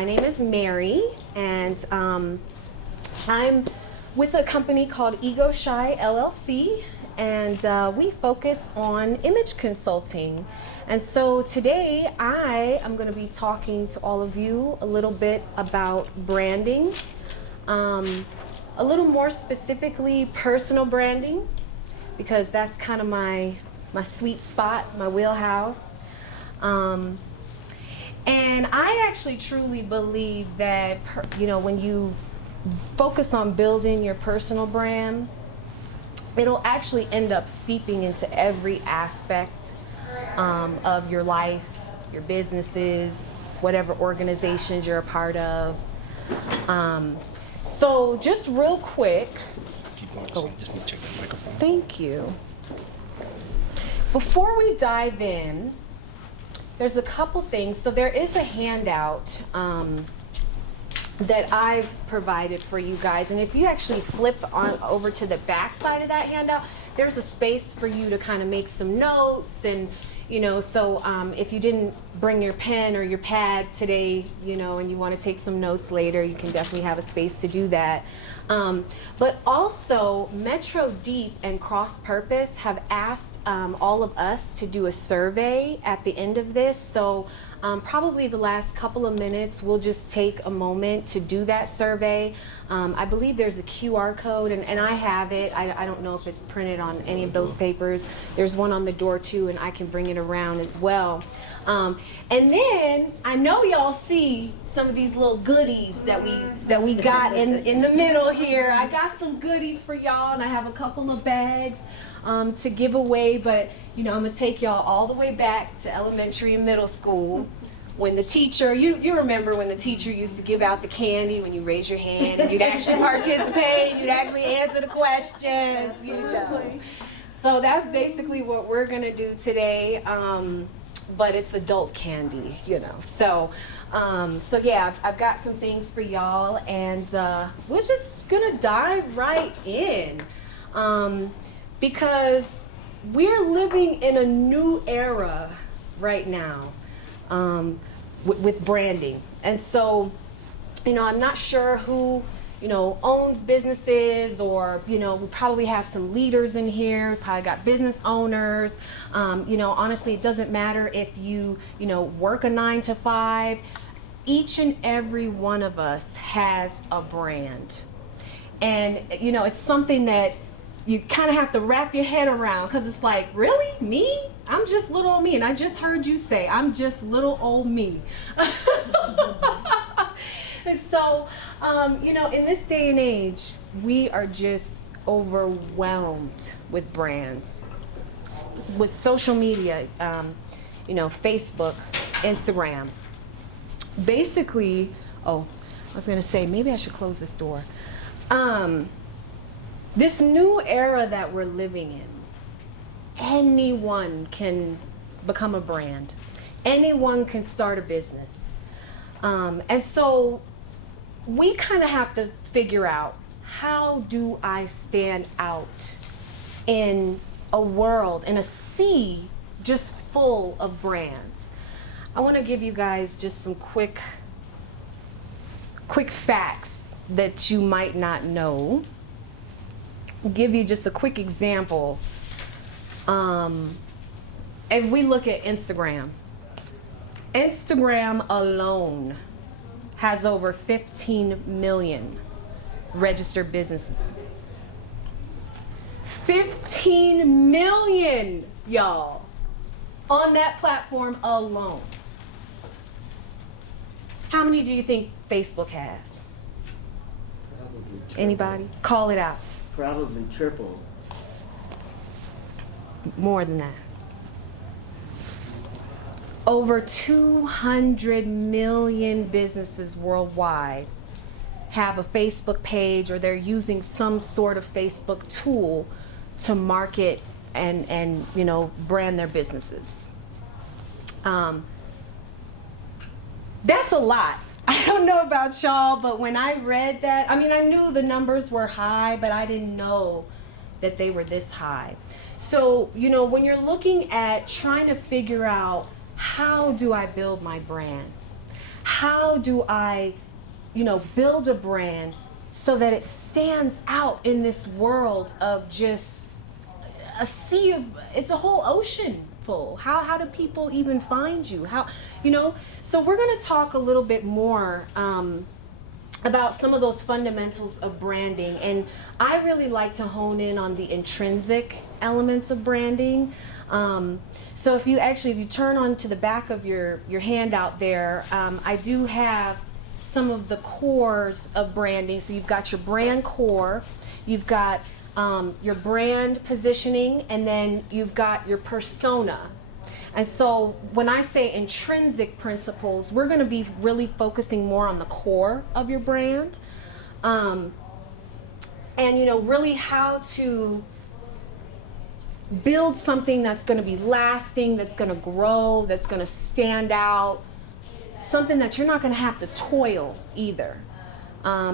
my name is Mary, and I'm with a company called Ego Shy LLC, and we focus on image consulting. And so today I am going to be talking to all of you a little bit about branding, a little more specifically personal branding, because that's kind of my sweet spot, my wheelhouse. And I actually truly believe that, when you focus on building your personal brand, it'll actually end up seeping into every aspect of your life, your businesses, whatever organizations you're a part of. So just real quick. Keep going, so just need to check that microphone. Thank you. Before we dive in, there's a couple things. So there is a handout that I've provided for you guys. And if you actually flip on over to the back side of that handout, there's a space for you to kind of make some notes. And, so if you didn't bring your pen or your pad today, and you want to take some notes later, you can definitely have a space to do that. But also, Metro Deep and Cross Purpose have asked all of us to do a survey at the end of this. So probably the last couple of minutes, we'll just take a moment to do that survey. I believe there's a QR code, and I have it. I don't know if it's printed on any of those papers. There's one on the door too, and I can bring it around as well. And then I know y'all see some of these little goodies that we got in the middle here. I got some goodies for y'all, and I have a couple of bags to give away, but I'm gonna take y'all all the way back to elementary and middle school when the teacher, you remember when the teacher used to give out the candy when you raise your hand and you'd actually participate, you'd actually answer the questions. So that's basically what we're gonna do today, but it's adult candy, So yeah, I've got some things for y'all, and we're just gonna dive right in. Because we're living in a new era right now with branding. And so, I'm not sure who, owns businesses, or, we probably have some leaders in here, probably got business owners. Honestly, it doesn't matter if you, work a 9 to 5. Each and every one of us has a brand. And, it's something that you kind of have to wrap your head around, because it's like, really? Me? I'm just little old me. And I just heard you say, I'm just little old me. And so, in this day and age, we are just overwhelmed with brands. With social media, Facebook, Instagram. Basically, I was going to say, maybe I should close this door. This new era that we're living in, anyone can become a brand. Anyone can start a business. And so we kind of have to figure out, how do I stand out in a world, in a sea just full of brands? I want to give you guys just some quick facts that you might not know. Give you just a quick example. If we look at Instagram alone has over 15 million registered businesses. 15 million, y'all, on that platform alone. How many do you think Facebook has? Anybody? Call it out. Probably triple. More than that. Over 200 million businesses worldwide have a Facebook page, or they're using some sort of Facebook tool to market and brand their businesses. That's a lot. I don't know about y'all, but when I read that, I knew the numbers were high, but I didn't know that they were this high. So, when you're looking at trying to figure out, how do I build my brand? how do I, build a brand so that it stands out in this world of just a sea of, it's a whole ocean full. How do people even find you? So we're going to talk a little bit more about some of those fundamentals of branding. And I really like to hone in on the intrinsic elements of branding. So if you turn on to the back of your handout there, I do have some of the cores of branding. So you've got your brand core, you've got your brand positioning, and then you've got your persona. And so when I say intrinsic principles, we're going to be really focusing more on the core of your brand. And, really how to build something that's going to be lasting, that's going to grow, that's going to stand out, something that you're not going to have to toil either.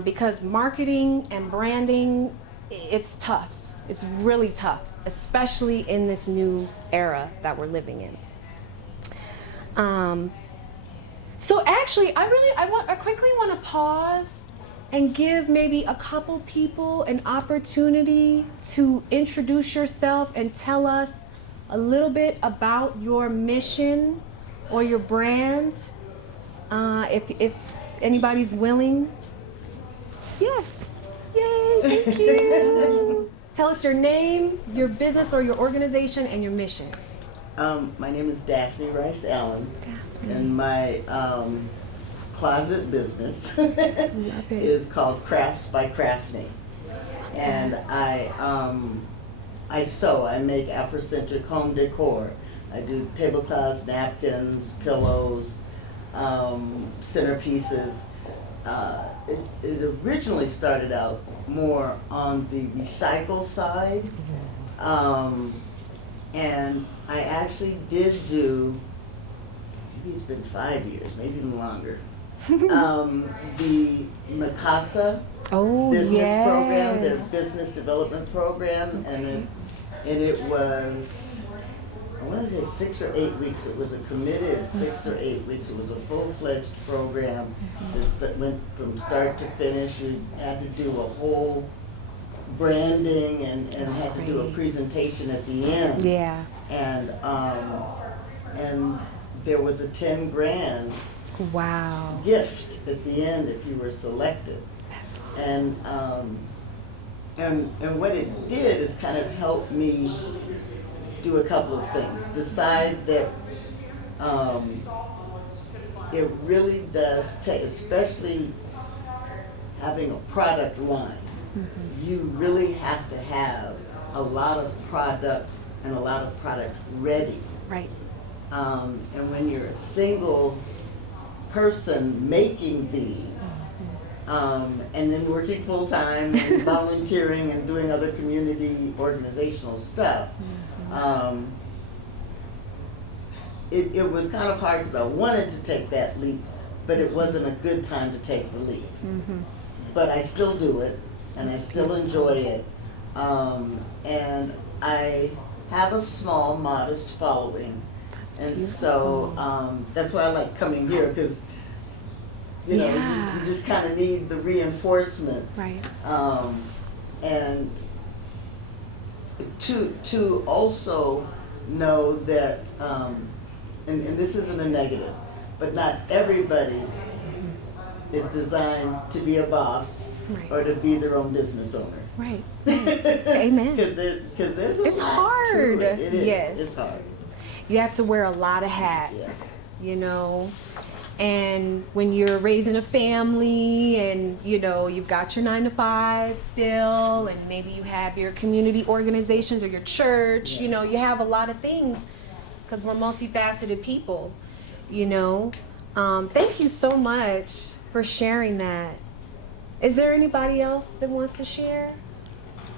Because marketing and branding, it's tough. It's really tough, especially in this new era that we're living in. So actually, I quickly want to pause and give maybe a couple people an opportunity to introduce yourself and tell us a little bit about your mission or your brand, if anybody's willing. Yes. Yay, thank you. Tell us your name, your business or your organization, and your mission. My name is Daphne Rice Allen, and my closet business is called Crafts by Craftney. And I sew. I make Afrocentric home decor. I do tablecloths, napkins, pillows, centerpieces. It originally started out more on the recycle side, and I actually did do, maybe it's been 5 years, maybe even longer, the Mikasa business program, the business development program, and it was, I want to say 6 or 8 weeks. It was a committed 6 or 8 weeks. It was a full-fledged program that went from start to finish. You had to do a whole branding and had to do a presentation at the end. Yeah. And there was a 10 grand gift at the end if you were selected. And what it did is kind of help me do a couple of things. Decide that it really does take, especially having a product line, you really have to have a lot of product and a lot of product ready. Right. And when you're a single person making these, and then working full time and volunteering and doing other community organizational stuff, it was kind of hard because I wanted to take that leap, but it wasn't a good time to take the leap. But I still do it, and I still enjoy it. And I have a small, modest following. And so that's why I like coming here, because you just kind of need the reinforcement. Right. And to also know that, and this isn't a negative, but not everybody is designed to be a boss or to be their own business owner. Right. Amen. Because there's a lot hard. to it. It is. Yes. It's hard. You have to wear a lot of hats, and when you're raising a family and, you've got your 9 to 5 still, and maybe you have your community organizations or your church, you have a lot of things because we're multifaceted people, Thank you so much for sharing that. Is there anybody else that wants to share?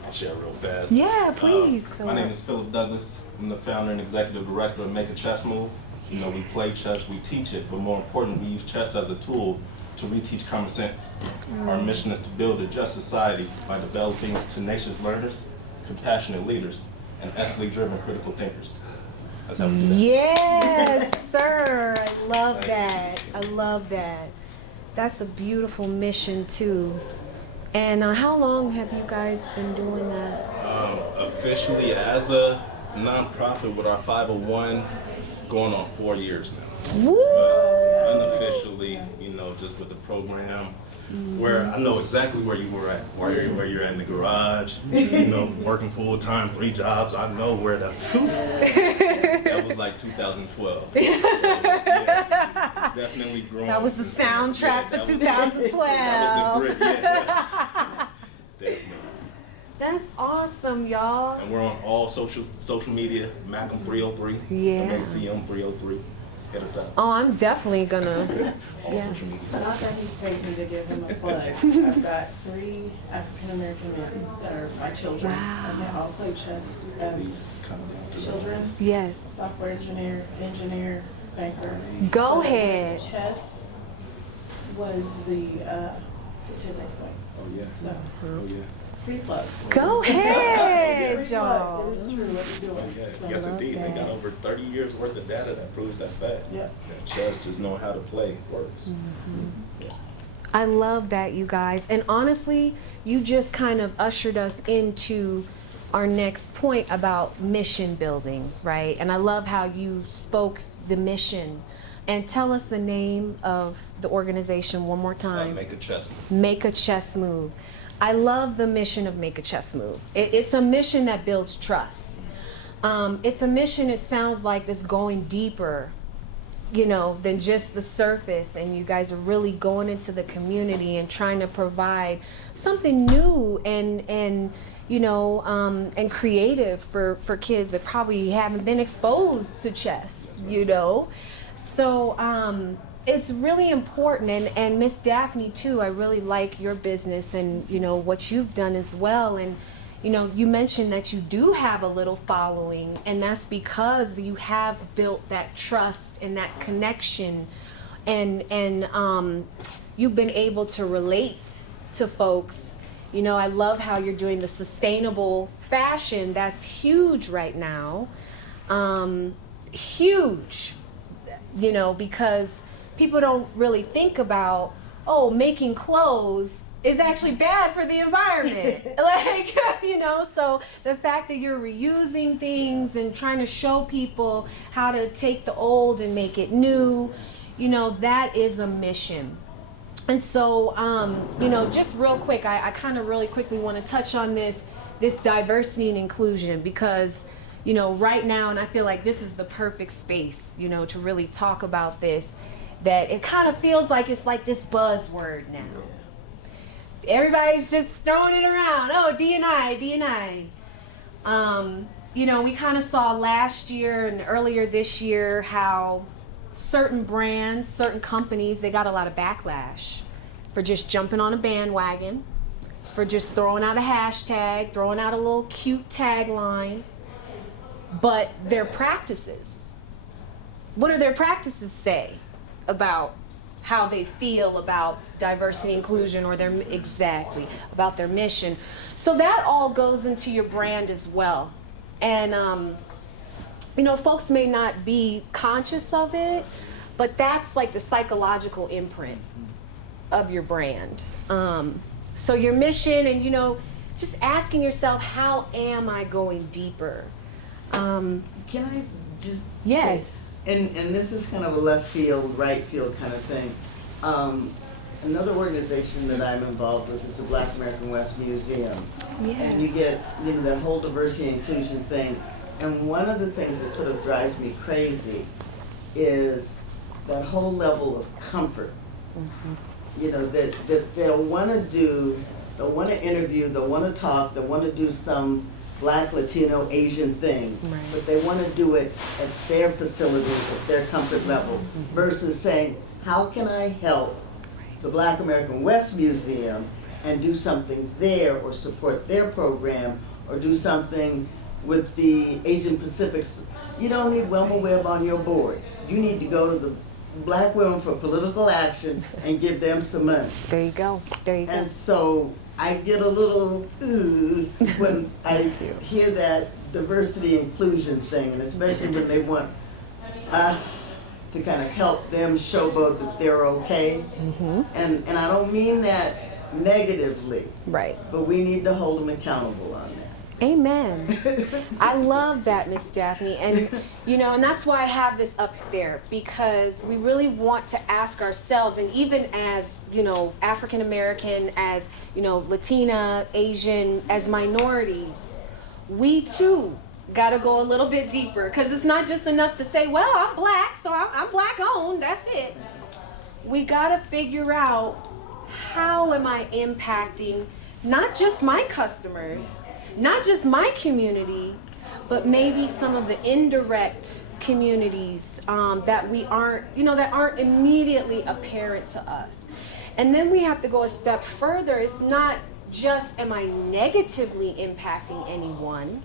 I'll share real fast. Yeah, please. My name is Philip Douglas. I'm the founder and executive director of Make a Chess Move. We play chess, we teach it, but more importantly, we use chess as a tool to reteach common sense. Our mission is to build a just society by developing tenacious learners, compassionate leaders, and ethically driven critical thinkers. That's how we do that. Yes, sir. I love Thank that. you. I love that. That's a beautiful mission too. And how long have you guys been doing that? Officially as a nonprofit with our 501, going on 4 years now. Woo! But unofficially, you know, just with the program, where I know exactly where you were at, where you're at in the garage, you know, working full time, 3 jobs. I know where that was like 2012. So, yeah, definitely growing. That was the soundtrack for 2012. That was the grit, yeah. Definitely. That's awesome, y'all. And we're on all social media, Macam 303, Yeah. MACM 303. Hit us up. Oh, I'm definitely gonna. All Yeah. social media. Not that he's paid me to give him a plug. I've got 3 African American men that are my children. Wow. And they all play chess Please as come down to children. Yes. Software engineer, banker. Go But ahead. Chess was the tipping point. Oh yeah. So, Oh yeah. free plug. Go ahead, Free y'all. plug. It is true what you're Oh, doing. yeah. So, Yes, love indeed. They got that. over 30 years worth of data that proves that fact. Yep. That chess, just knowing how to play, works. Yeah. I love that, you guys. And honestly, you just kind of ushered us into our next point about mission building, right? And I love how you spoke the mission. And tell us the name of the organization one more time. Make a chess move. Make a chess move. I love the mission of Make a Chess Move. It's a mission that builds trust. It's a mission, it sounds like, that's going deeper, you know, than just the surface. And you guys are really going into the community and trying to provide something new and you know, and creative for kids that probably haven't been exposed to chess, you know. So it's really important, and Miss Daphne too, I really like your business and, you know, what you've done as well. And, you know, you mentioned that you do have a little following, and that's because you have built that trust and that connection, and you've been able to relate to folks. You know, I love how you're doing the sustainable fashion. That's huge right now. Huge. You know, because people don't really think about, oh, making clothes is actually bad for the environment. Like, you know, so the fact that you're reusing things and trying to show people how to take the old and make it new, you know, that is a mission. And so, you know, just real quick, I kind of really quickly want to touch on this diversity and inclusion, because you know, right now, and I feel like this is the perfect space, you know, to really talk about this, that it kind of feels like it's like this buzzword now. Everybody's just throwing it around. Oh, D&I. You know, we kind of saw last year and earlier this year how certain brands, certain companies, they got a lot of backlash for just jumping on a bandwagon, for just throwing out a hashtag, throwing out a little cute tagline. But their practices, what do their practices say about how they feel about diversity, inclusion, or about their mission? So that all goes into your brand as well. And, you know, folks may not be conscious of it, but that's like the psychological imprint of your brand. So your mission, and, you know, just asking yourself, how am I going deeper? Can I just Yes. say, and this is kind of a left field, right field kind of thing. Another organization that I'm involved with is the Black American West Museum. Yes. And you get, you know, that whole diversity and inclusion thing. And one of the things that sort of drives me crazy is that whole level of comfort. Mm-hmm. You know, that they'll want to interview, they'll want to talk, they'll want to do some Black, Latino, Asian thing, right, but they want to do it at their facility, at their comfort level, versus saying, how can I help the Black American West Museum and do something there, or support their program, or do something with the Asian Pacifics. You don't need Wilma Webb on your board. You need to go to the Black Women for Political Action and give them some money. There you go. And so I get a little when I hear that diversity inclusion thing, and especially when they want us to kind of help them showboat that they're okay. And I don't mean that negatively, Right. but we need to hold them accountable on that. Amen. I love that, Miss Daphne. And, and that's why I have this up there, because we really want to ask ourselves, and even as, African American, as, Latina, Asian, as minorities, we too got to go a little bit deeper, because it's not just enough to say, well, I'm black, so I'm black owned, that's it. We got to figure out, how am I impacting not just my customers, not just my community, but maybe some of the indirect communities that we aren't, that aren't immediately apparent to us. And then we have to go a step further. It's not just, am I negatively impacting anyone?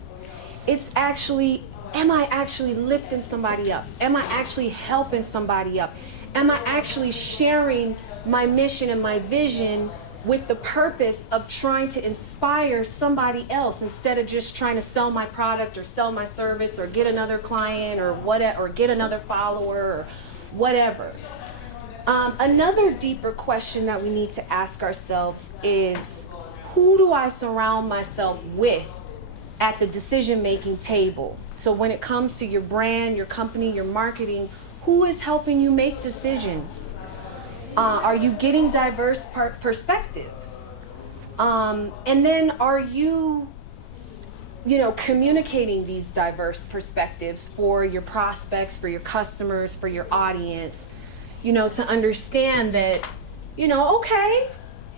It's actually, am I actually lifting somebody up? Am I actually helping somebody up? Am I actually sharing my mission and my vision with the purpose of trying to inspire somebody else, instead of just trying to sell my product or sell my service or get another client or whatever, or get another follower or whatever. Another deeper question that we need to ask ourselves is, who do I surround myself with at the decision-making table? So when it comes to your brand, your company, your marketing, who is helping you make decisions? Are you getting diverse perspectives? And then are you, communicating these diverse perspectives for your prospects, for your customers, for your audience, to understand that, okay,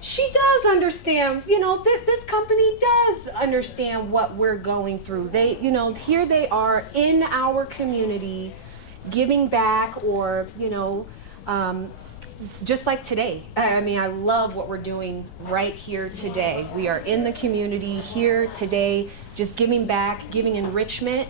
she does understand, this company does understand what we're going through. They, here they are in our community giving back, or, just like today. I mean, I love what we're doing right here today. We are in the community here today, just giving back, giving enrichment.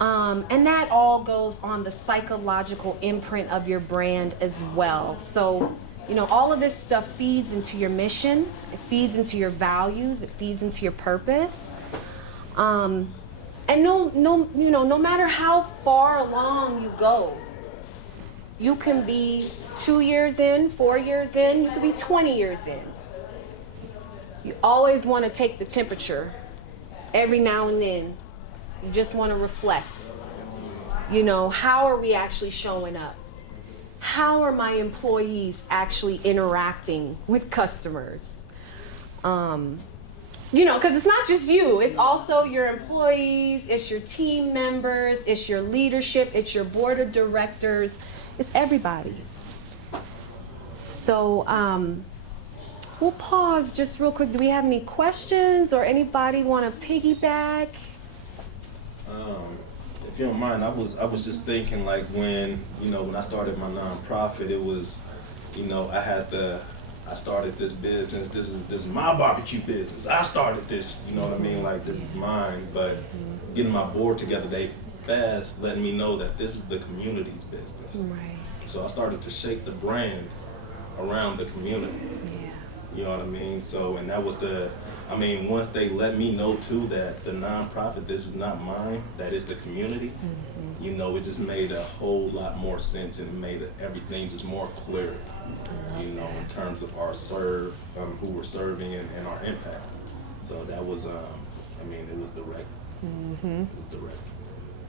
And that all goes on the psychological imprint of your brand as well. So, all of this stuff feeds into your mission, it feeds into your values, it feeds into your purpose. And no matter how far along you go, you can be 2 years in, 4 years in, you could be 20 years in. You always want to take the temperature every now and then. You just want to reflect. How are we actually showing up? How are my employees actually interacting with customers? Because it's not just you, it's also your employees, it's your team members, it's your leadership, it's your board of directors. It's everybody. So we'll pause just real quick. Do we have any questions, or anybody want to piggyback? If you don't mind, I was just thinking, like, when I started my nonprofit, it was, I started this business. This is my barbecue business. I started this. You know what I mean? Like, this is mine. But getting my board together, they fast letting me know that this is the community's business. Right. So I started to shape the brand around the community. Yeah. You know what I mean? So, and that was once they let me know too that the nonprofit, this is not mine, that is the community, it just made a whole lot more sense, and it made everything just more clear, in terms of our who we're serving and our impact. So that was, it was direct. It was direct.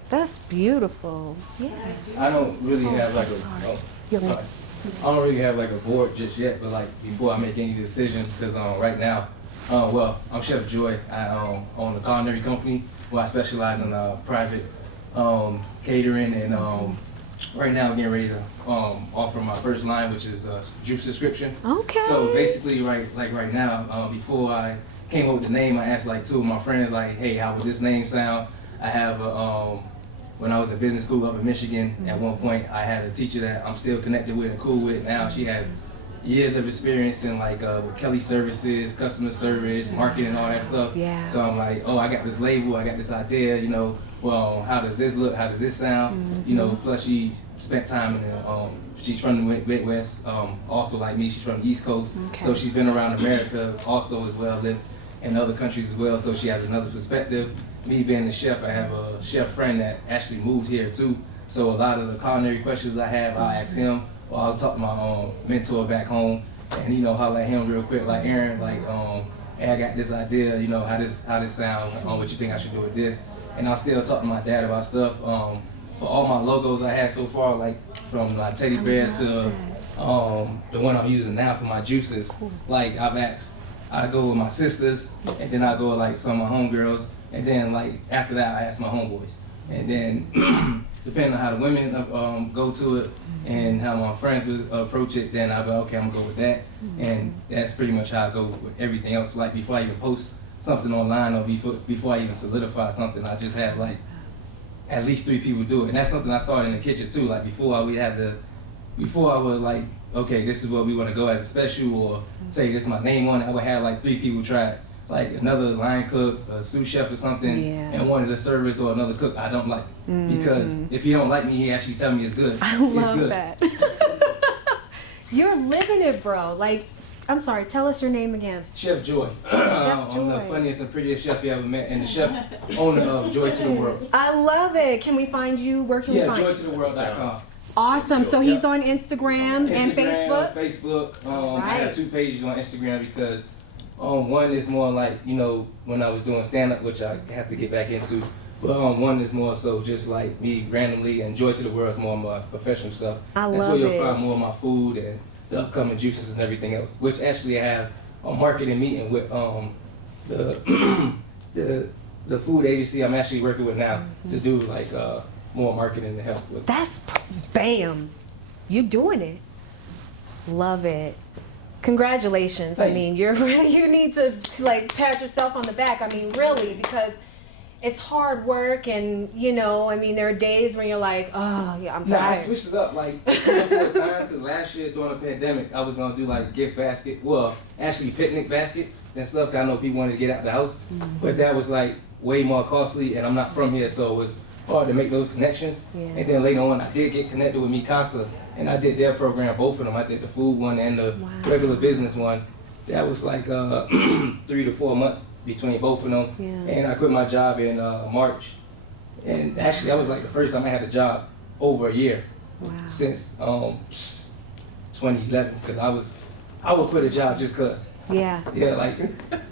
That's beautiful. Yeah. I don't really have like I don't really have like a board just yet, but like before I make any decisions, because right now, I'm Chef Joy. I own a culinary company where I specialize in private catering, and right now I'm getting ready to offer my first line, which is juice subscription. Okay. So basically, right now, before I came up with the name, I asked like two of my friends, like, hey, how would this name sound? I have when I was in business school up in Michigan, at one point I had a teacher that I'm still connected with and cool with now. She has years of experience in like with Kelly services, customer service, marketing, all that stuff. Yeah. So I'm like, oh, I got this label, I got this idea, well, how does this look? How does this sound? Plus she spent time in the, she's from the Midwest, also like me, she's from the East Coast. Okay. So she's been around America also as well, lived in other countries as well, so she has another perspective. Me being a chef, I have a chef friend that actually moved here too, so a lot of the culinary questions I have, I'll ask him, or I'll talk to my mentor back home, and holler at him real quick, like, Aaron, like, hey, I got this idea, how this sounds, what you think I should do with this, and I'll still talk to my dad about stuff. For all my logos I had so far, like from my teddy bear to the one I'm using now for my juices, like I've asked, I go with my sisters, and then I go with like some of my homegirls, and then like after that I ask my homeboys, and then depending on how the women go to it and how my friends would approach it, then I'll go, okay, I'm gonna go with that, and that's pretty much how I go with everything else. Like before I even post something online or before I even solidify something, I just have like at least 3 people do it, and that's something I started in the kitchen too. Like before I would like, okay, this is where we want to go as a special, or say this is my name on it, I would have like 3 people try it. Like another line cook, a sous chef or something, and one of the servers or another cook I don't like. Because if you don't like me, he actually tell me it's good. I love that. You're living it, bro. Like, I'm sorry, tell us your name again. Chef Joy. Chef Joy. I'm the funniest and prettiest chef you ever met, and the chef owner of Joy to the World. I love it. Can we find you? Where can we find you? joytotheworld.com. Awesome. So he's on Instagram and Facebook? Facebook. I Right. have 2 pages on Instagram because one is more like, when I was doing stand-up, which I have to get back into. But one is more so just like me randomly, and Joy to the World is more of my professional stuff. That's where you'll find more of my food and the upcoming juices and everything else, which actually I have a marketing meeting with the food agency I'm actually working with now to do like more marketing to help with. That's bam. You're doing it. Love it. Congratulations. I mean, you need to like pat yourself on the back. I mean, really, because it's hard work, and I mean, there are days when you're like, oh yeah, I'm tired. I switched it up like 3 or 4 times because last year during the pandemic, I was gonna do like gift basket, well, actually picnic baskets and stuff. 'Cause I know people wanted to get out the house, but that was like way more costly, and I'm not from here, so it was hard to make those connections. Yeah. And then later on, I did get connected with Mikasa, and I did their program, both of them. I did the food one and the regular business one. That was like 3 to 4 months between both of them. Yeah. And I quit my job in March. And actually, that was like the first time I had a job over a year since 2011. Because I would quit a job just because. Yeah. Yeah, like,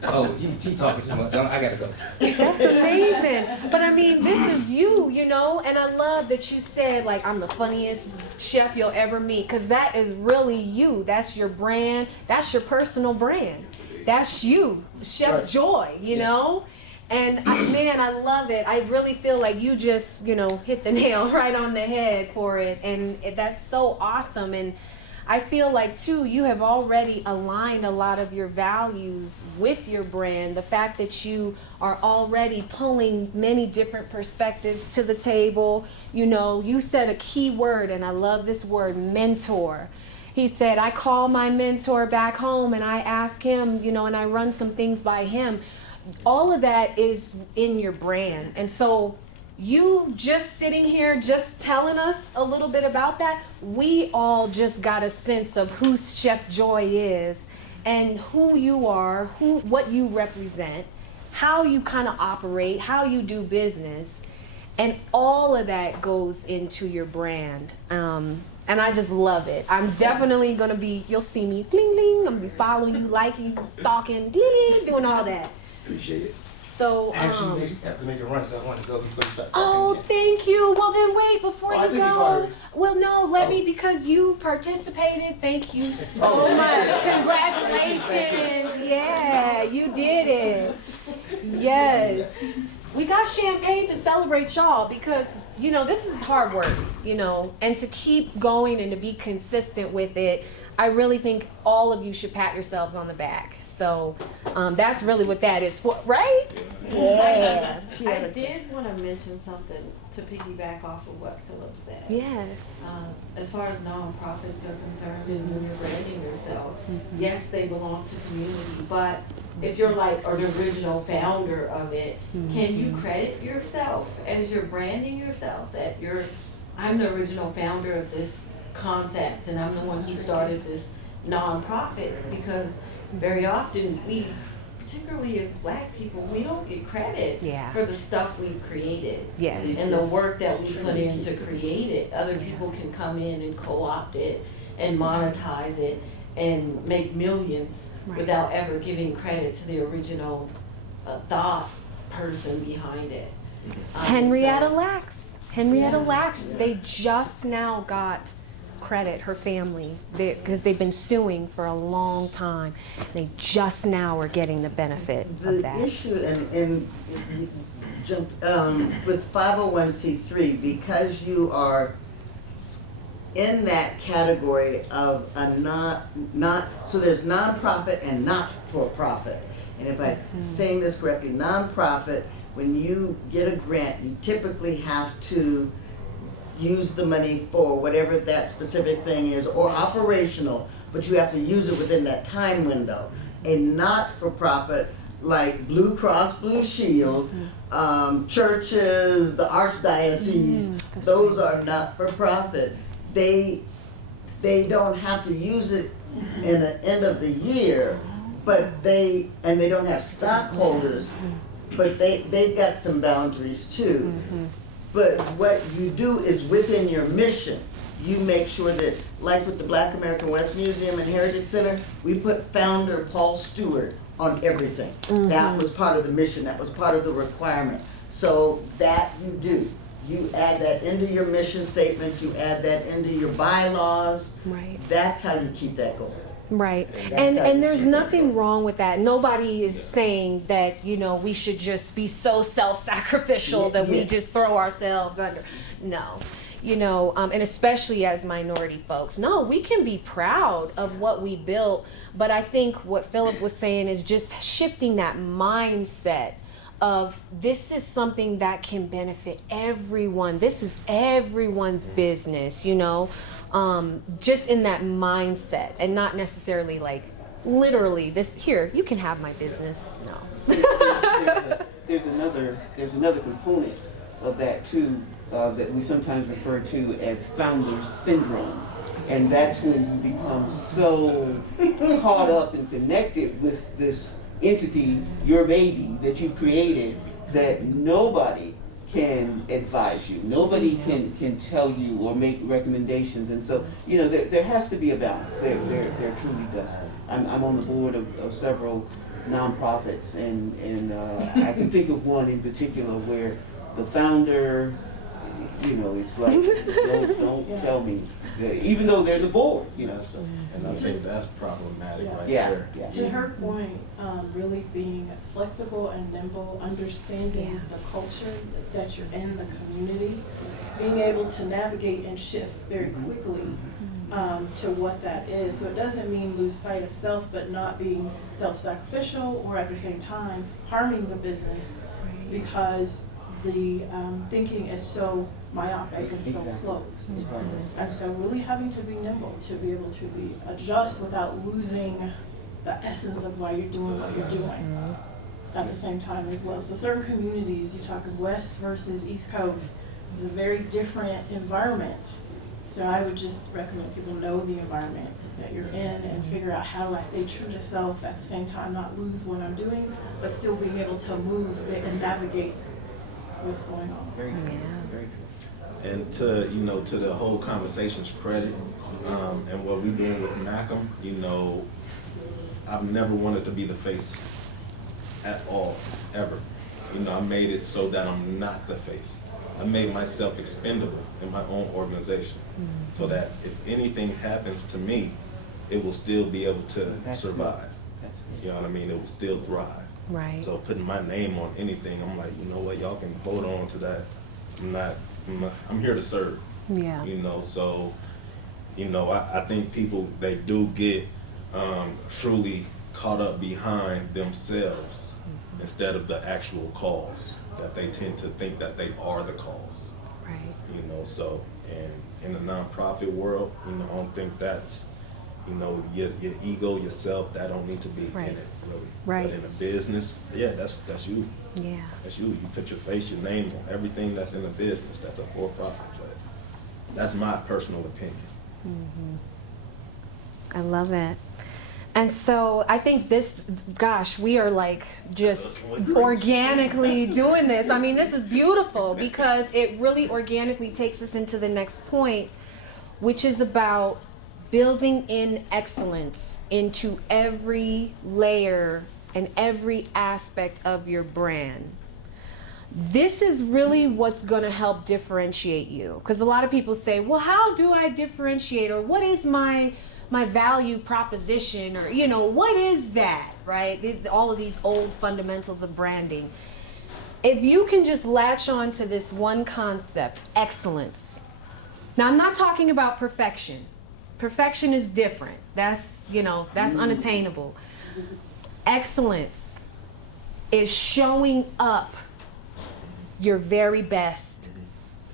oh, he talking too much. I gotta go. That's amazing. But I mean, this is you, and I love that you said, like, I'm the funniest chef you'll ever meet, because that is really you. That's your brand. That's your personal brand. That's you, Chef Joy, know? And man, I love it. I really feel like you just, hit the nail right on the head for it. And that's so awesome. And I feel like, too, you have already aligned a lot of your values with your brand. The fact that you are already pulling many different perspectives to the table. You said a key word, and I love this word, mentor. He said, I call my mentor back home and I ask him, and I run some things by him. All of that is in your brand. And so you just sitting here, just telling us a little bit about that, we all just got a sense of who Chef Joy is and who you are, what you represent, how you kind of operate, how you do business. And all of that goes into your brand. And I just love it. I'm definitely going to be, you'll see me, bling, bling. I'm going to be following you, liking you, stalking, bling, doing all that. Appreciate it. So, actually, you have to make a run, so I want to go before you start talking. Oh, again. thank you. Well, then wait, before I you took your go. card already. Well, no, let me, because you participated. Thank you so much. Congratulations. Yeah, you did it. Yes. We got champagne to celebrate y'all because, this is hard work, and to keep going and to be consistent with it. I really think all of you should pat yourselves on the back. So that's really what that is for, right? Yeah. I did want to mention something to piggyback off of what Philip said. Yes. As far as nonprofits are concerned and when you're branding yourself, yes, they belong to community, but if you're like an original founder of it, can you credit yourself as you're branding yourself that I'm the original founder of this concept and I'm the one who started this nonprofit? Because very often we particularly as Black people, we don't get credit Yeah. for the stuff we've created. Yes. And the work that we put in to create it. Other people can come in and co-opt it and monetize it and make millions Right. without ever giving credit to the original thought person behind it. Henrietta So- Lacks. Henrietta Lacks. They just now got credit, her family, because they've been suing for a long time. They just now are getting the benefit of The that. issue with 501c3, because you are in that category of a not so there's nonprofit and not for profit. And if I'm saying this correctly, nonprofit, when you get a grant, you typically have to use the money for whatever that specific thing is, or operational, but you have to use it within that time window. A not-for-profit, like Blue Cross Blue Shield, churches, the archdiocese, those are not-for-profit. They don't have to use it in the end of the year, but they don't have stockholders, but they've got some boundaries too. But what you do is within your mission, you make sure that, like with the Black American West Museum and Heritage Center, we put founder Paul Stewart on everything. That was part of the mission, that was part of the requirement. So that you do. You add that into your mission statement, you add that into your bylaws. Right. That's how you keep that going. Right. That's And how you and there's keep that nothing going. wrong with that. Nobody is saying that, we should just be so self-sacrificial that we Yeah. just throw ourselves under. No. And especially as minority folks. No, we can be proud of what we built, but I think what Philip was saying is just shifting that mindset of this is something that can benefit everyone. This is everyone's business, just in that mindset, and not necessarily like literally this here, you can have my business. No. there's another component of that too, that we sometimes refer to as founder syndrome. And that's when you become so caught up and connected with this entity, your baby that you've created, that nobody can advise you. Nobody can tell you or make recommendations. And so, there has to be a balance. There truly does. I'm on the board of several nonprofits, and I can think of one in particular where the founder, it's like, don't tell me. Even though there's a board, Yes. And I say that's problematic right Yeah. there. Yeah. To her point, really being flexible and nimble, understanding the culture that you're in, the community, being able to navigate and shift very quickly to what that is. So it doesn't mean lose sight of self, but not being self-sacrificial or at the same time harming the business because the thinking is so myopic and so Exactly. closed. And so really having to be nimble to be able to adjust without losing the essence of why you're doing what you're doing at the same time as well. So certain communities, you're talking West versus East Coast, is a very different environment. So I would just recommend people know the environment that you're in and figure out how do I stay true to self at the same time, not lose what I'm doing, but still being able to move and navigate what's going on. Very true. Yeah. Very true. And to the whole conversation's credit, and what we're doing with Malcolm, I've never wanted to be the face at all, ever. I made it so that I'm not the face. I made myself expendable in my own organization, so that if anything happens to me, it will still be able to That's survive. That's good. You know what I mean? It will still thrive. Right. So putting my name on anything, I'm like, you know what, y'all can hold on to that. I'm here to serve. Yeah. So, I think people, they do get truly caught up behind themselves instead of the actual cause, that they tend to think that they are the cause. Right. So, and in the nonprofit world, I don't think that's, your ego, yourself, that don't need to be Right. in it, really. Right. But in a business, yeah, that's you. Yeah. That's you. You put your face, your name on everything that's in a business. That's a for-profit. But that's my personal opinion. I love it. And so I think this, gosh, we are like just organically doing this. I mean, this is beautiful because it really organically takes us into the next point, which is about building in excellence into every layer and every aspect of your brand. This is really what's going to help differentiate you. Because a lot of people say, well, how do I differentiate? Or what is my value proposition? Or, you know, what is that, right? All of these old fundamentals of branding. If you can just latch on to this one concept, excellence. Now, I'm not talking about perfection. Perfection is different. That's, you know, that's unattainable. Excellence is showing up your very best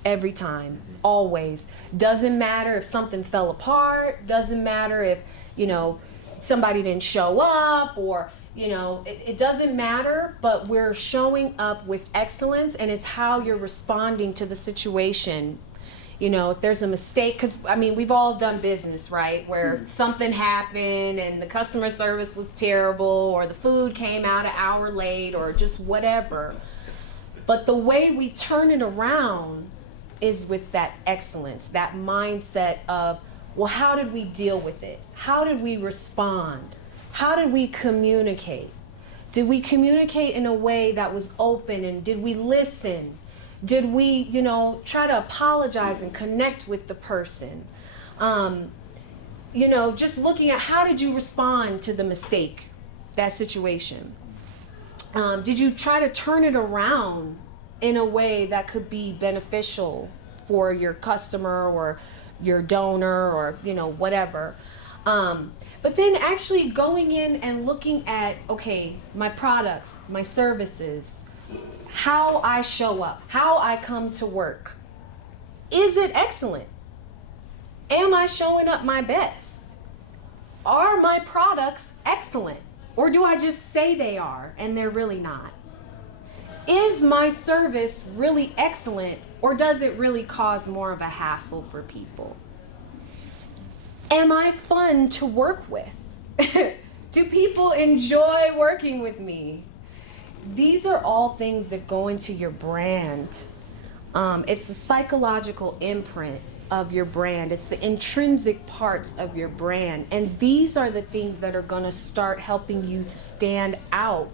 every time, always. Doesn't matter if something fell apart, doesn't matter if, you know, somebody didn't show up or, you know, it doesn't matter, but we're showing up with excellence, and it's how you're responding to the situation. You know, if there's a mistake, because I mean, we've all done business, right? Where something happened and the customer service was terrible, or the food came out an hour late, or just whatever. But the way we turn it around is with that excellence, that mindset of, well, how did we deal with it? How did we respond? How did we communicate? Did we communicate in a way that was open, and did we listen? Did we, you know, try to apologize and connect with the person? You know, just looking at how did you respond to the mistake, that situation? Did you try to turn it around in a way that could be beneficial for your customer or your donor or, you know, whatever? But then actually going in and looking at, okay, my products, my services, how I show up, how I come to work. Is it excellent? Am I showing up my best? Are my products excellent? Or do I just say they are and they're really not? Is my service really excellent, or does it really cause more of a hassle for people? Am I fun to work with? Do people enjoy working with me? These are all things that go into your brand. It's the psychological imprint of your brand. It's the intrinsic parts of your brand. And these are the things that are going to start helping you to stand out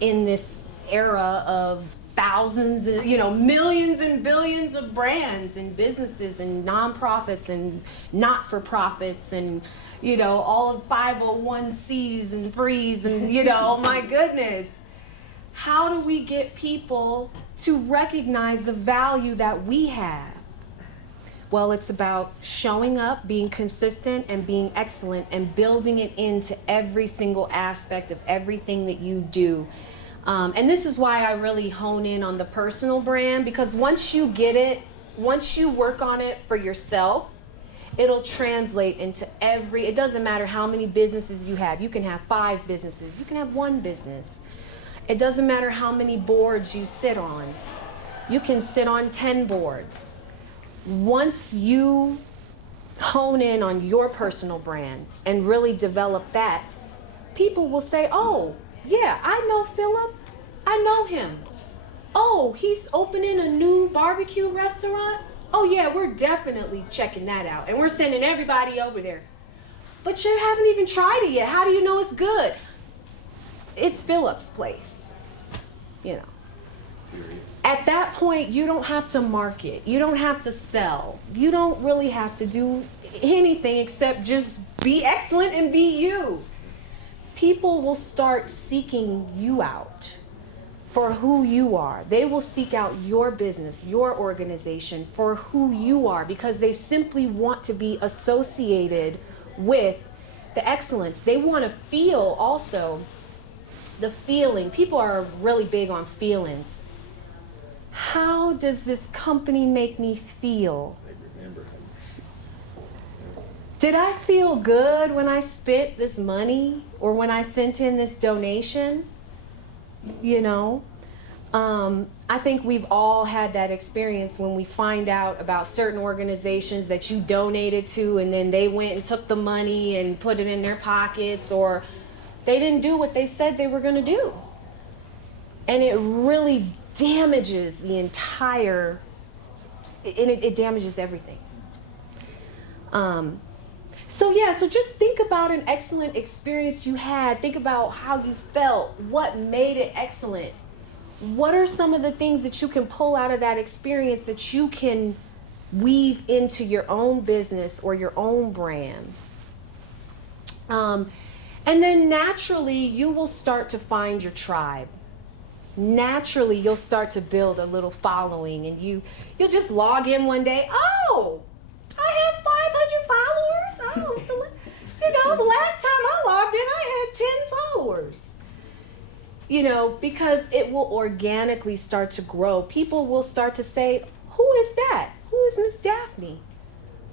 in this era of thousands, you know, millions and billions of brands and businesses and nonprofits and not-for-profits and, you know, all of 501Cs and 3s and, you know, my goodness. How do we get people to recognize the value that we have? Well, it's about showing up, being consistent, and being excellent, and building it into every single aspect of everything that you do. And this is why I really hone in on the personal brand, because once you get it, once you work on it for yourself, it'll translate into it doesn't matter how many businesses you have. You can have 5 businesses. You can have 1 business. It doesn't matter how many boards you sit on. You can sit on 10 boards. Once you hone in on your personal brand and really develop that, people will say, oh, yeah, I know Philip. I know him. Oh, he's opening a new barbecue restaurant. Oh, yeah, we're definitely checking that out. And we're sending everybody over there. But you haven't even tried it yet. How do you know it's good? It's Philip's place, you know. At that point, you don't have to market. You don't have to sell. You don't really have to do anything except just be excellent and be you. People will start seeking you out for who you are. They will seek out your business, your organization for who you are, because they simply want to be associated with the excellence. They want to feel also the feeling. People are really big on feelings. How does this company make me feel? Did I feel good when I spent this money or when I sent in this donation? You know, I think we've all had that experience when we find out about certain organizations that you donated to and then they went and took the money and put it in their pockets, or they didn't do what they said they were going to do. And it really damages the entire, it damages everything. So just think about an excellent experience you had. Think about how you felt, what made it excellent. What are some of the things that you can pull out of that experience that you can weave into your own business or your own brand? And then naturally, you will start to find your tribe. Naturally, you'll start to build a little following, and you'll just log in one day. Oh, I have 500 followers. Oh, the last time I logged in, I had 10 followers. Because it will organically start to grow. People will start to say, who is that? Who is Miss Daphne?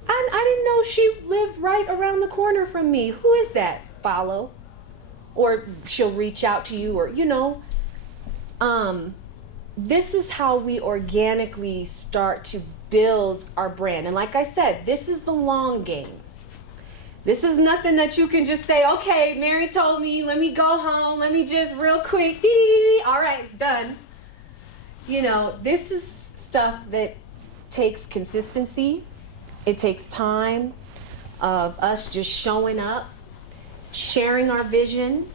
I didn't know she lived right around the corner from me. Who is that? Follow. Or she'll reach out to you, or, this is how we organically start to build our brand. And like I said, this is the long game. This is nothing that you can just say, okay, Mary told me, let me go home, let me just real quick, all right, it's done. This is stuff that takes consistency. It takes time of us just showing up, sharing our vision,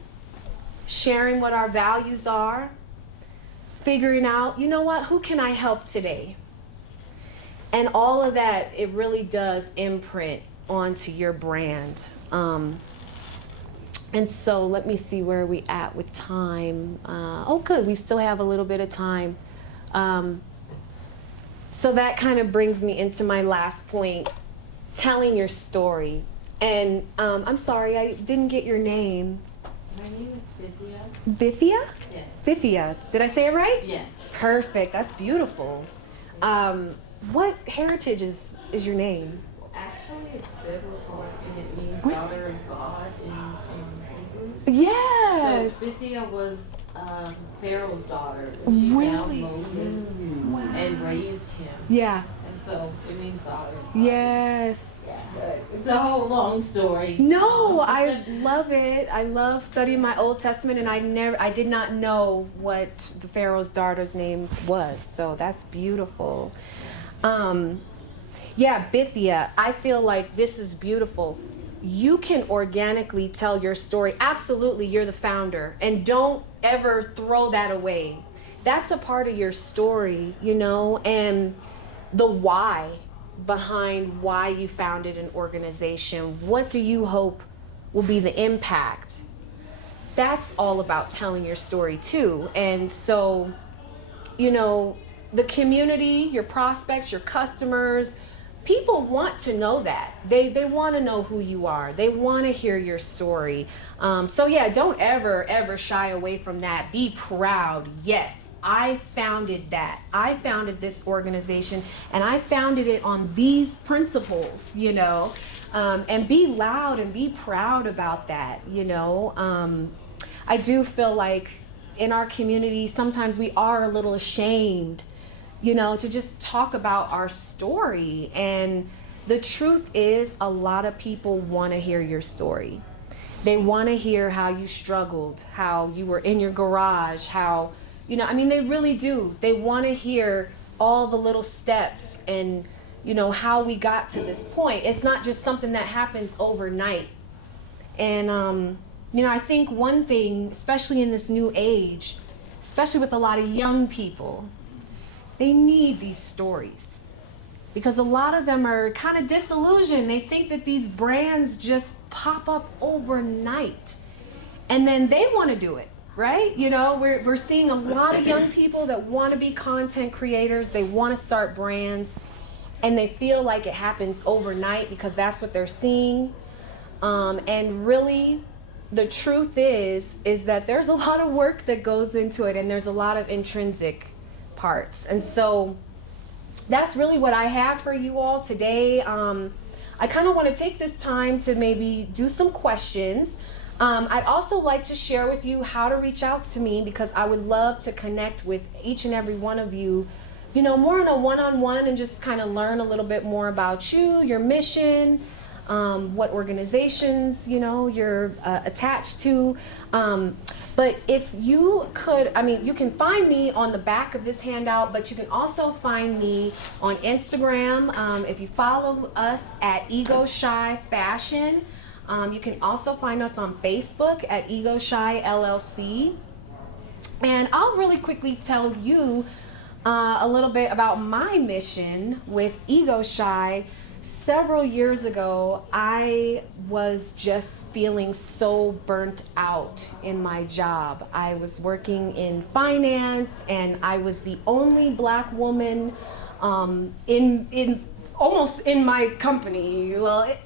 sharing what our values are, figuring out, who can I help today? And all of that, it really does imprint onto your brand. And so let me see where we at with time. Good, we still have a little bit of time. So that kind of brings me into my last point, telling your story. And I'm sorry, I didn't get your name. My name is Bithia. Bithia? Yes. Bithia. Did I say it right? Yes. Perfect. That's beautiful. What heritage is your name? Actually, it's biblical, and it means daughter of God in Hebrew. Yes. So Bithia was Pharaoh's daughter. She found Moses and raised him. Yeah. And so it means daughter of God. Yes. It's a whole long story. No, I love it. I love studying my Old Testament, and I did not know what the Pharaoh's daughter's name was. So that's beautiful. Bithia, I feel like this is beautiful. You can organically tell your story. Absolutely, you're the founder, and don't ever throw that away. That's a part of your story, and the why behind why you founded an organization. What do you hope will be the impact? That's all about telling your story too. And so, the community, your prospects, your customers, people want to know that. They want to know who you are. They want to hear your story. Don't ever shy away from that. Be proud. Yes, I founded that. I founded this organization, and I founded it on these principles, and be loud and be proud about that, I do feel like in our community, sometimes we are a little ashamed, to just talk about our story. And the truth is, a lot of people want to hear your story. They want to hear how you struggled, how you were in your garage, how, they really do. They want to hear all the little steps and, how we got to this point. It's not just something that happens overnight. And, I think one thing, especially in this new age, especially with a lot of young people, they need these stories, because a lot of them are kind of disillusioned. They think that these brands just pop up overnight, and then they want to do it, right? We're seeing a lot of young people that want to be content creators. They want to start brands, and they feel like it happens overnight because that's what they're seeing. And really, the truth is that there's a lot of work that goes into it, and there's a lot of intrinsic parts. And so that's really what I have for you all today. I kind of want to take this time to maybe do some questions. I'd also like to share with you how to reach out to me, because I would love to connect with each and every one of you, you know, more on a one-on-one, and just kind of learn a little bit more about you, your mission, what organizations, you know, you're attached to. But if you could, I mean, you can find me on the back of this handout, but you can also find me on Instagram. If you follow us at Ego Shy Fashion, you can also find us on Facebook at Ego Shy LLC. And I'll really quickly tell you a little bit about my mission with Ego Shy. Several years ago, I was just feeling so burnt out in my job. I was working in finance, and I was the only Black woman in almost in my company. Well,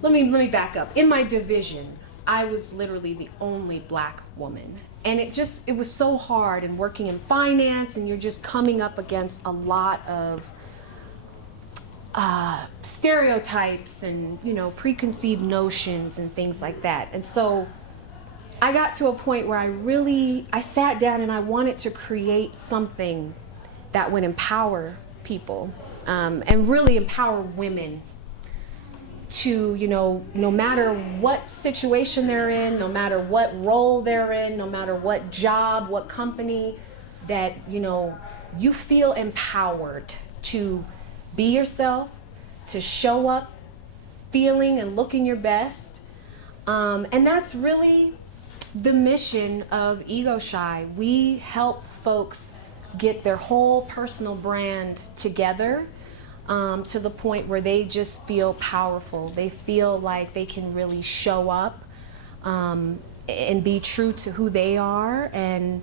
let me back up. In my division, I was literally the only Black woman. And it was so hard, and working in finance, and you're just coming up against a lot of stereotypes and, you know, preconceived notions and things like that. And so I got to a point where I sat down and I wanted to create something that would empower people, and really empower women to, you know, no matter what situation they're in, no matter what role they're in, no matter what job, what company, that, you know, you feel empowered to be yourself, to show up feeling and looking your best. And that's really the mission of Ego Shy. We help folks get their whole personal brand together, to the point where they just feel powerful. They feel like they can really show up and be true to who they are, and,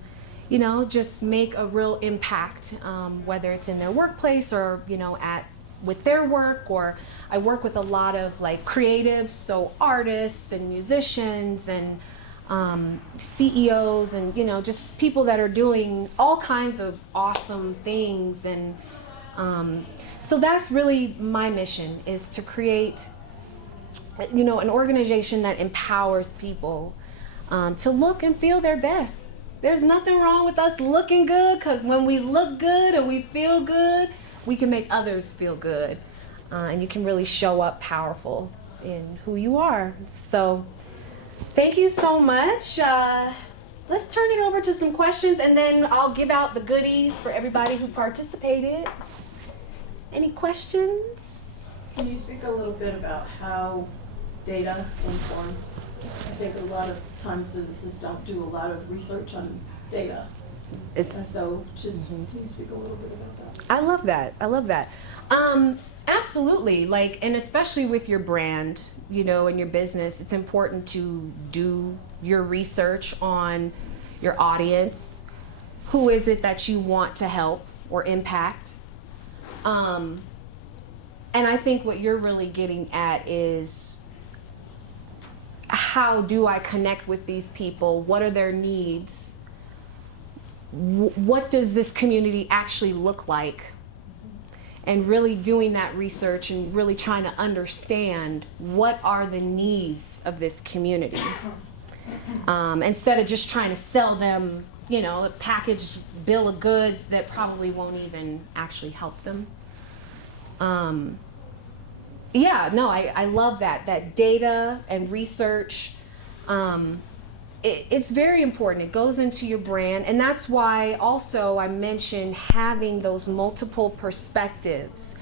you know, just make a real impact, whether it's in their workplace or, you know, with their work. Or I work with a lot of like creatives, so artists and musicians and CEOs, and, you know, just people that are doing all kinds of awesome things. And so that's really my mission, is to create, you know, an organization that empowers people to look and feel their best. There's nothing wrong with us looking good, because when we look good and we feel good, we can make others feel good. And you can really show up powerful in who you are. So thank you so much. Let's turn it over to some questions, and then I'll give out the goodies for everybody who participated. Any questions? Can you speak a little bit about how data informs? I think a lot of times businesses don't do a lot of research on data. And so just can you speak a little bit about that? I love that. Absolutely. Like, and especially with your brand, you know, and your business, it's important to do your research on your audience. Who is it that you want to help or impact? And I think what you're really getting at is, how do I connect with these people? What are their needs? What does this community actually look like? And really doing that research and really trying to understand what are the needs of this community. Instead of just trying to sell them, you know, a packaged bill of goods that probably won't even actually help them. Yeah, no, I love that data and research. It's very important. It goes into your brand, and that's why also I mentioned having those multiple perspectives.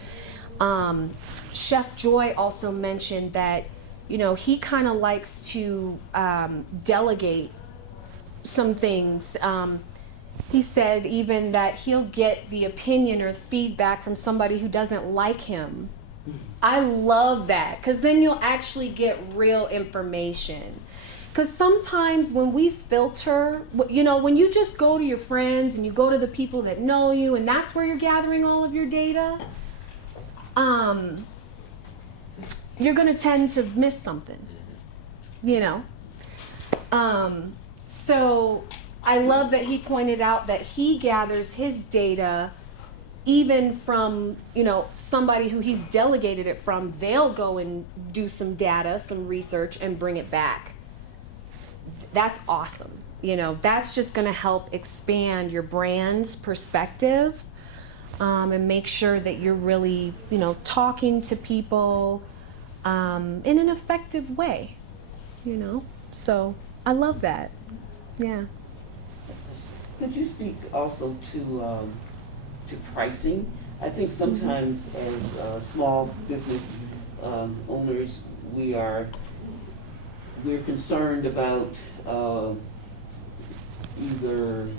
Chef Joy also mentioned that, you know, he kind of likes to delegate some things. He said even that he'll get the opinion or feedback from somebody who doesn't like him. I love that, because then you'll actually get real information. Because sometimes when we filter, you know, when you just go to your friends and you go to the people that know you, and that's where you're gathering all of your data, you're going to tend to miss something, you know. So I love that he pointed out that he gathers his data even from, you know, somebody who he's delegated it from. They'll go and do some data, some research, and bring it back that's awesome. You know, that's just going to help expand your brand's perspective, and make sure that you're really, you know, talking to people in an effective way, you know. So I love that. Yeah. Could you speak also to pricing? I think sometimes as small business owners, we're concerned about either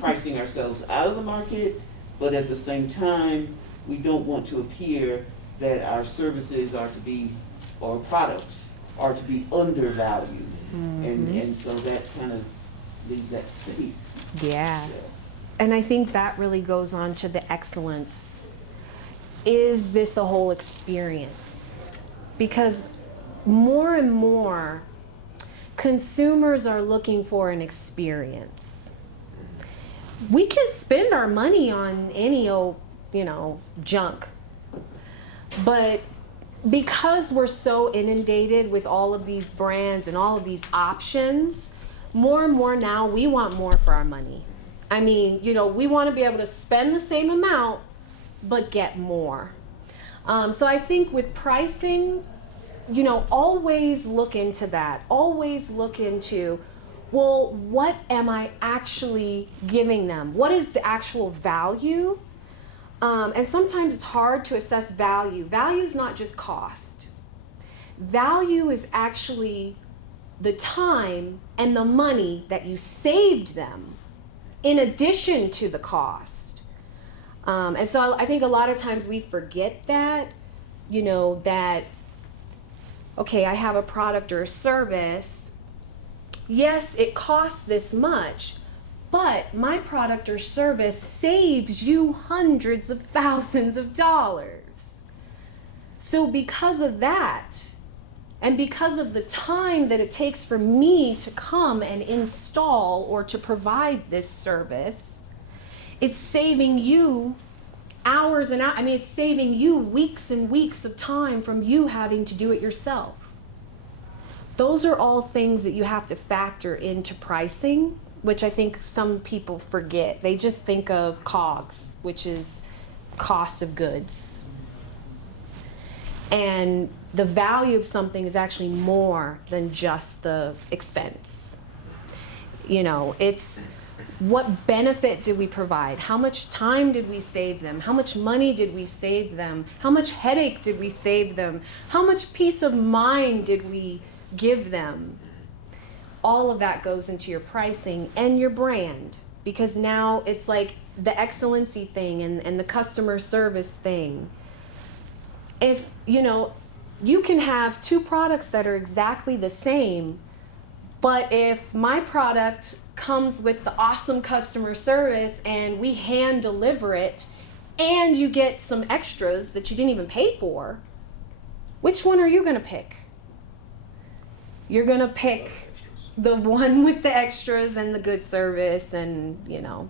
pricing ourselves out of the market, but at the same time, we don't want to appear that our services are to be, or products are to be undervalued. And so that kind of leaves that space. Yeah. And I think that really goes on to the excellence. Is this a whole experience? Because more and more consumers are looking for an experience. We can spend our money on any old, you know, junk. But because we're so inundated with all of these brands and all of these options, more and more now we want more for our money. I mean, you know, we want to be able to spend the same amount, but get more. So I think with pricing, you know, always look into that. Always look into, well, what am I actually giving them? What is the actual value? And sometimes it's hard to assess value. Value is not just cost. Value is actually the time and the money that you saved them in addition to the cost. And so I think a lot of times we forget that, you know, that, okay, I have a product or a service. Yes, it costs this much, but my product or service saves you hundreds of thousands of dollars. So because of that, and because of the time that it takes for me to come and install or to provide this service, it's saving you hours and hours. I mean, it's saving you weeks and weeks of time from you having to do it yourself. Those are all things that you have to factor into pricing, which I think some people forget. They just think of COGS, which is cost of goods. And the value of something is actually more than just the expense. You know, it's what benefit did we provide? How much time did we save them? How much money did we save them? How much headache did we save them? How much peace of mind did we give them? All of that goes into your pricing and your brand, because now it's like the excellency thing and the customer service thing. If, you know, you can have two products that are exactly the same, but if my product comes with the awesome customer service and we hand deliver it and you get some extras that you didn't even pay for, which one are you going to pick? You're going to pick the one with the extras and the good service and, you know,